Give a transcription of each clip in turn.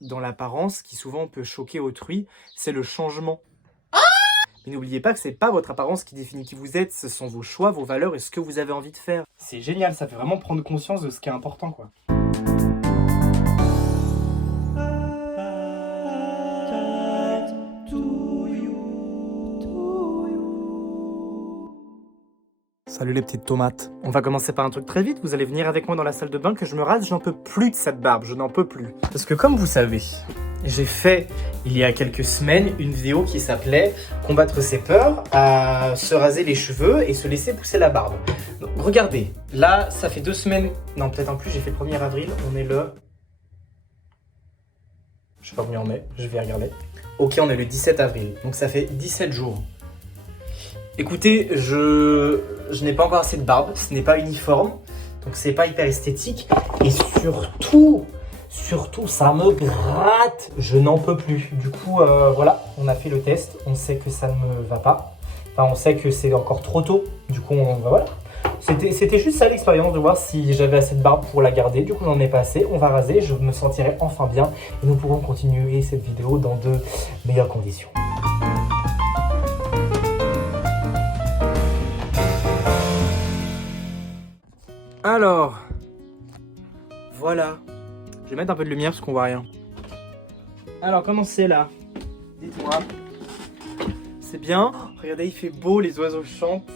dans l'apparence qui souvent peut choquer autrui, c'est le changement. Mais n'oubliez pas que c'est pas votre apparence qui définit qui vous êtes, ce sont vos choix, vos valeurs et ce que vous avez envie de faire. C'est génial, ça fait vraiment prendre conscience de ce qui est important, quoi. Salut les petites tomates. On va commencer par un truc très vite, vous allez venir avec moi dans la salle de bain que je me rase, j'en peux plus de cette barbe, je n'en peux plus. Parce que comme vous savez, j'ai fait il y a quelques semaines une vidéo qui s'appelait « Combattre ses peurs à se raser les cheveux et se laisser pousser la barbe ». Donc regardez, là ça fait 2 semaines, non peut-être en plus, j'ai fait le 1er avril, on est le... Je sais pas combien on est, je vais regarder. Ok, on est le 17 avril, donc ça fait 17 jours. Écoutez, je n'ai pas encore assez de barbe, ce n'est pas uniforme, donc c'est pas hyper esthétique. Et surtout, ça me gratte, je n'en peux plus. Du coup, voilà, on a fait le test, on sait que ça ne me va pas. Enfin, on sait que c'est encore trop tôt, du coup, voilà. C'était juste ça l'expérience, de voir si j'avais assez de barbe pour la garder. Du coup, j'en ai pas assez, on va raser, je me sentirai enfin bien. Et nous pourrons continuer cette vidéo dans de meilleures conditions. Alors, voilà. Je vais mettre un peu de lumière parce qu'on voit rien. Alors, comment c'est là? Dites-moi. C'est bien? Regardez, il fait beau, les oiseaux chantent.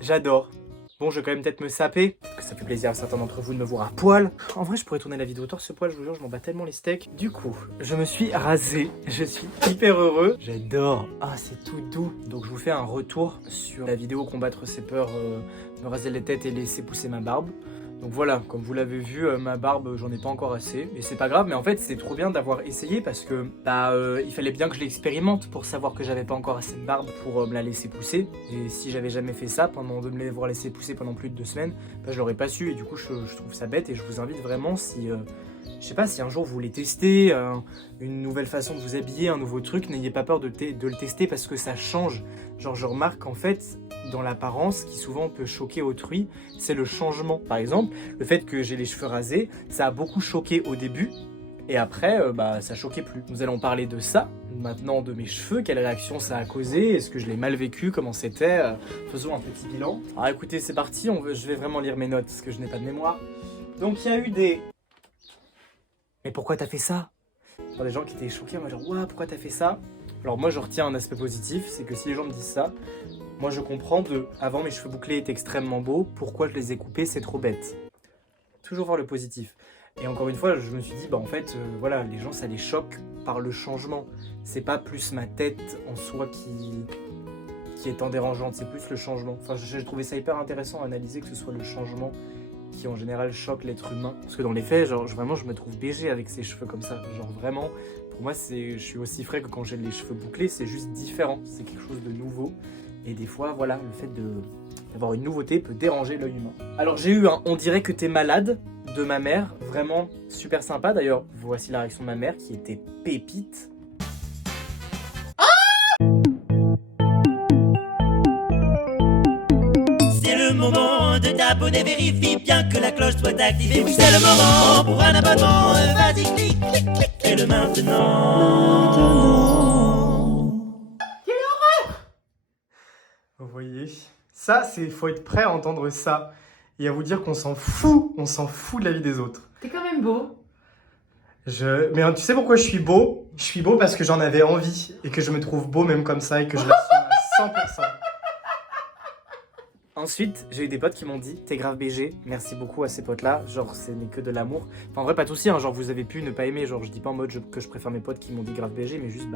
J'adore. Bon, je vais quand même peut-être me saper, parce que ça fait plaisir à certains d'entre vous de me voir à poil. En vrai, je pourrais tourner la vidéo torse poil, je vous jure, je m'en bats tellement les steaks. Du coup, je me suis rasé, je suis hyper heureux. J'adore. Ah, c'est tout doux. Donc, je vous fais un retour sur la vidéo Combattre ses peurs, me raser les têtes et laisser pousser ma barbe. Donc voilà, comme vous l'avez vu, ma barbe, j'en ai pas encore assez. Et c'est pas grave, mais en fait, c'est trop bien d'avoir essayé parce que il fallait bien que je l'expérimente pour savoir que j'avais pas encore assez de barbe pour me la laisser pousser. Et si j'avais jamais fait ça, pendant de me l'avoir laissé pousser pendant plus de 2 semaines, je l'aurais pas su. Et du coup, je trouve ça bête et je vous invite vraiment si... je sais pas, si un jour vous voulez tester une nouvelle façon de vous habiller, un nouveau truc, n'ayez pas peur de le tester parce que ça change. Genre, je remarque qu'en fait, dans l'apparence, qui souvent peut choquer autrui, c'est le changement. Par exemple, le fait que j'ai les cheveux rasés, ça a beaucoup choqué au début. Et après, ça choquait plus. Nous allons parler de ça, maintenant de mes cheveux, quelle réaction ça a causé, est-ce que je l'ai mal vécu, comment c'était, faisons un petit bilan. Alors écoutez, c'est parti, je vais vraiment lire mes notes parce que je n'ai pas de mémoire. Donc il y a eu des... Mais pourquoi t'as fait ça? Genre des gens qui étaient choqués, moi genre, ouah, pourquoi t'as fait ça? Alors moi je retiens un aspect positif, c'est que si les gens me disent ça, moi je comprends avant mes cheveux bouclés étaient extrêmement beaux, pourquoi je les ai coupés, c'est trop bête. Toujours voir le positif. Et encore une fois, je me suis dit, en fait, voilà, les gens ça les choque par le changement. C'est pas plus ma tête en soi qui est tant dérangeante, c'est plus le changement. Enfin, j'ai trouvé ça hyper intéressant à analyser que ce soit le changement qui en général choque l'être humain. Parce que dans les faits, genre, vraiment, je me trouve BG avec ces cheveux comme ça. Genre vraiment, pour moi, je suis aussi frais que quand j'ai les cheveux bouclés, c'est juste différent. C'est quelque chose de nouveau. Et des fois, voilà, le fait d'avoir une nouveauté peut déranger l'œil humain. Alors j'ai eu un « On dirait que t'es malade » de ma mère, vraiment super sympa. D'ailleurs, voici la réaction de ma mère qui était pépite. C'est le moment de t'abonner, vérifie bien que la cloche soit activée. Oui, c'est le moment pour un abonnement. Vas-y, clique, clique, clique, fais-le maintenant. Quelle horreur! Vous voyez, ça, faut être prêt à entendre ça et à vous dire qu'on s'en fout de la vie des autres. T'es quand même beau. Mais tu sais pourquoi je suis beau? Je suis beau parce que j'en avais envie et que je me trouve beau même comme ça et que je l'assume à 100%. Ensuite, j'ai eu des potes qui m'ont dit « T'es grave BG », merci beaucoup à ces potes-là, genre ce n'est que de l'amour. Enfin en vrai pas de soucis, hein, genre vous avez pu ne pas aimer, genre je dis pas en mode que je préfère mes potes qui m'ont dit grave BG, mais juste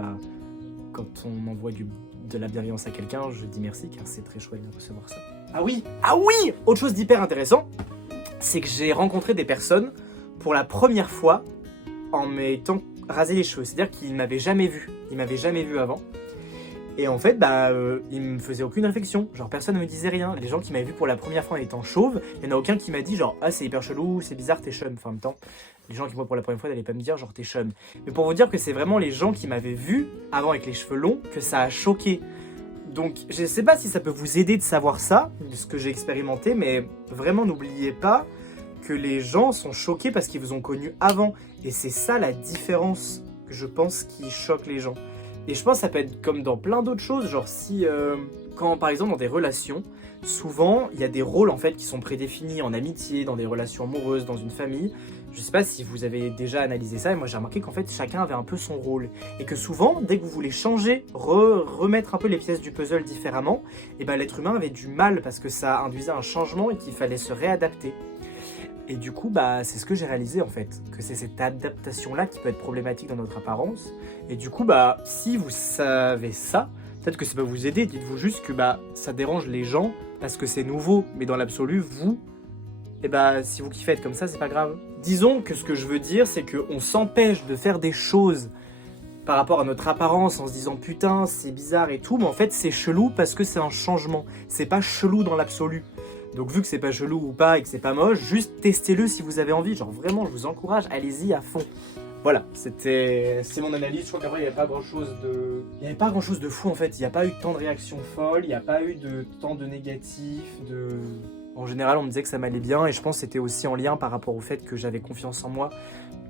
quand on envoie de la bienveillance à quelqu'un, je dis merci car c'est très chouette de recevoir ça. Ah oui, autre chose d'hyper intéressant, c'est que j'ai rencontré des personnes pour la première fois en m'étant rasé les cheveux, c'est-à-dire qu'ils ne m'avaient jamais vu, avant. Et en fait, il me faisait aucune réflexion. Genre, personne ne me disait rien. Les gens qui m'avaient vu pour la première fois en étant chauve, il n'y en a aucun qui m'a dit genre, ah, c'est hyper chelou, c'est bizarre, t'es chum. Enfin, en même temps, les gens qui me voient pour la première fois n'allaient pas me dire genre, t'es chum. Mais pour vous dire que c'est vraiment les gens qui m'avaient vu avant avec les cheveux longs que ça a choqué. Donc, je sais pas si ça peut vous aider de savoir ça, ce que j'ai expérimenté, mais vraiment, n'oubliez pas que les gens sont choqués parce qu'ils vous ont connu avant. Et c'est ça la différence que je pense qui choque les gens. Et je pense que ça peut être comme dans plein d'autres choses, genre si, quand par exemple dans des relations, souvent il y a des rôles en fait qui sont prédéfinis en amitié, dans des relations amoureuses, dans une famille. Je sais pas si vous avez déjà analysé ça, et moi j'ai remarqué qu'en fait chacun avait un peu son rôle. Et que souvent, dès que vous voulez changer, remettre un peu les pièces du puzzle différemment, et ben l'être humain avait du mal parce que ça induisait un changement et qu'il fallait se réadapter. Et du coup, bah, c'est ce que j'ai réalisé en fait, que c'est cette adaptation-là qui peut être problématique dans notre apparence. Et du coup, bah, si vous savez ça, peut-être que ça peut vous aider. Dites-vous juste que bah, ça dérange les gens parce que c'est nouveau. Mais dans l'absolu, vous, et bah, si vous kiffez être comme ça, c'est pas grave. Disons que ce que je veux dire, c'est qu'on s'empêche de faire des choses par rapport à notre apparence en se disant putain, c'est bizarre et tout. Mais en fait, c'est chelou parce que c'est un changement. C'est pas chelou dans l'absolu. Donc vu que c'est pas chelou ou pas et que c'est pas moche, juste testez-le si vous avez envie. Genre vraiment, je vous encourage, allez-y à fond. Voilà, c'est mon analyse. Je crois qu'après, il n'y avait pas grand-chose de fou en fait. Il n'y a pas eu tant de réactions folles, il n'y a pas eu de tant de négatifs, En général, on me disait que ça m'allait bien et je pense que c'était aussi en lien par rapport au fait que j'avais confiance en moi.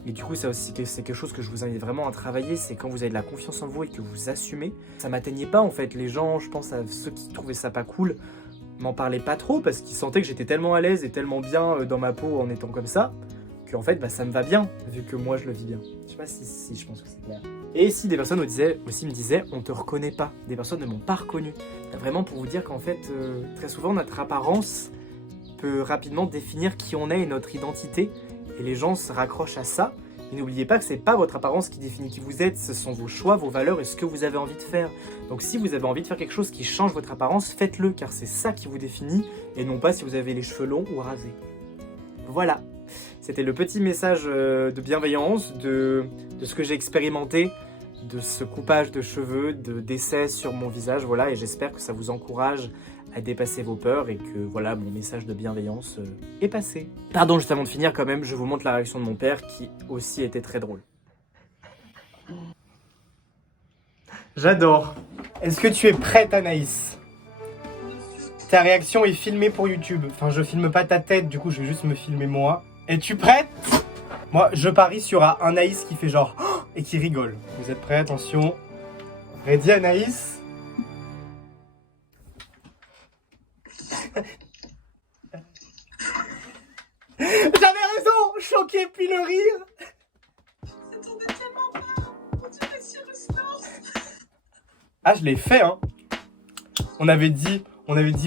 Et du coup, ça aussi, c'est quelque chose que je vous invite vraiment à travailler, c'est quand vous avez de la confiance en vous et que vous assumez. Ça m'atteignait pas en fait. Les gens, je pense à ceux qui trouvaient ça pas cool, m'en parlaient pas trop parce qu'ils sentaient que j'étais tellement à l'aise et tellement bien dans ma peau en étant comme ça qu'en fait bah, ça me va bien vu que moi je le vis bien. Je sais pas si je pense que c'est clair. Et si des personnes me disaient on te reconnaît pas, des personnes ne m'ont pas reconnu. Vraiment pour vous dire qu'en fait très souvent notre apparence peut rapidement définir qui on est et notre identité et les gens se raccrochent à ça. Et n'oubliez pas que c'est pas votre apparence qui définit qui vous êtes, ce sont vos choix, vos valeurs et ce que vous avez envie de faire. Donc si vous avez envie de faire quelque chose qui change votre apparence, faites-le, car c'est ça qui vous définit, et non pas si vous avez les cheveux longs ou rasés. Voilà, c'était le petit message de bienveillance, de ce que j'ai expérimenté, de ce coupage de cheveux, d'essais sur mon visage, voilà, et j'espère que ça vous encourage à dépasser vos peurs et que voilà, mon message de bienveillance est passé. Pardon, juste avant de finir quand même, je vous montre la réaction de mon père qui aussi était très drôle. J'adore. Est-ce que tu es prête, Anaïs? Ta réaction est filmée pour YouTube. Enfin, je filme pas ta tête, du coup je vais juste me filmer moi. Es-tu prête? Moi, je parie sur un Anaïs qui fait genre oh et qui rigole. Vous êtes prêts? Attention. Ready, Anaïs? J'avais raison, choqué puis le rire. Ah, je l'ai fait, hein. On avait dit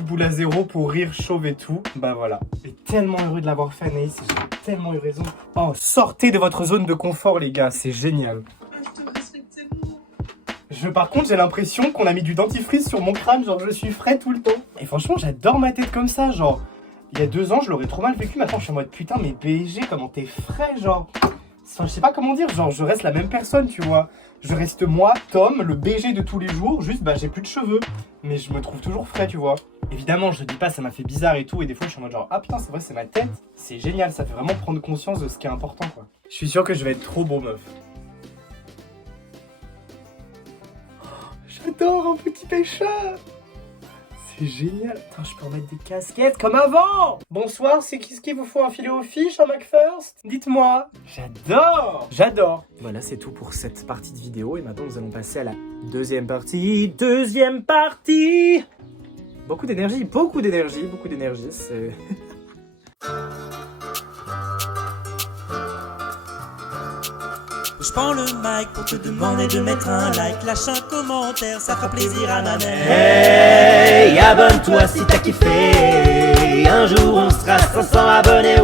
boule à zéro pour rire chauve et tout. Bah voilà. Je suis tellement heureux de l'avoir fait, Anaïs. J'ai tellement eu raison. Oh, sortez de votre zone de confort, les gars. C'est génial. Par contre, j'ai l'impression qu'on a mis du dentifrice sur mon crâne. Genre, je suis frais tout le temps. Et franchement, j'adore ma tête comme ça. Genre, il y a 2 ans, je l'aurais trop mal vécu. Maintenant, je suis en mode putain, mais BG, comment t'es frais, genre. Enfin, je sais pas comment dire. Genre, je reste la même personne, tu vois. Je reste moi, Tom, le BG de tous les jours. Juste, bah, j'ai plus de cheveux. Mais je me trouve toujours frais, tu vois. Évidemment, je dis pas, ça m'a fait bizarre et tout. Et des fois, je suis en mode genre, ah putain, c'est vrai, c'est ma tête. C'est génial. Ça fait vraiment prendre conscience de ce qui est important, quoi. Je suis sûr que je vais être trop bon, meuf. J'adore un petit pêcheur. C'est génial. Attends, je peux remettre des casquettes comme avant. Bonsoir, c'est ce qu'il vous faut un filet aux fiches, un McFirst? Dites-moi. J'adore. Voilà, c'est tout pour cette partie de vidéo. Et maintenant, nous allons passer à la deuxième partie. Beaucoup d'énergie, c'est... Je prends le mic pour te demander de mettre un like, lâche un commentaire, ça fera plaisir à ma mère. Hey, abonne-toi si t'as kiffé. Un jour on sera 500 abonnés.